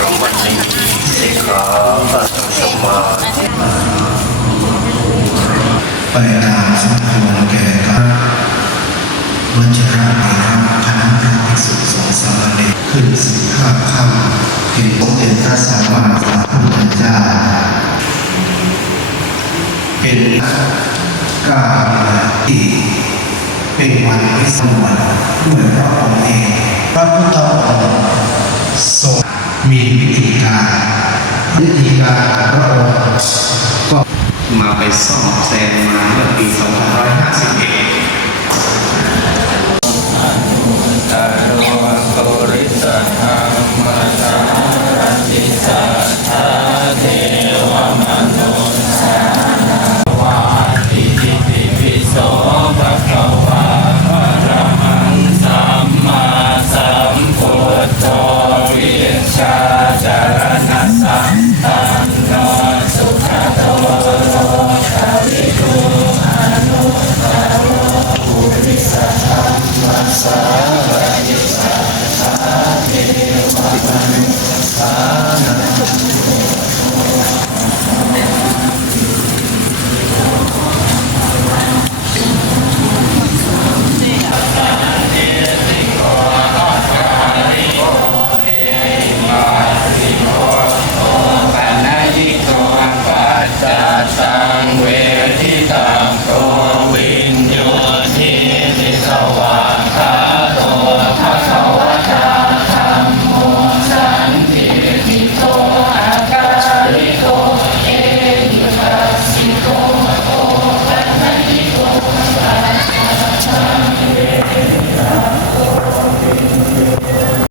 รมณีสิกขาปัสสมาไปตามสมควรแก่พระวัชระเถระคณะพระภิกษุสงฆ์สามเณรขึ้นสิบห้าค่ำเห็นสมเด็จพระสัมมาสัมพุทธเจ้าเป็นกาวที่เป็นวันวิสมวันด้วยพระองค์เอง ธีการวิธีการพระองค์ก็มาไปซ่อมแซมมาเมื่อปี 2551 Rita.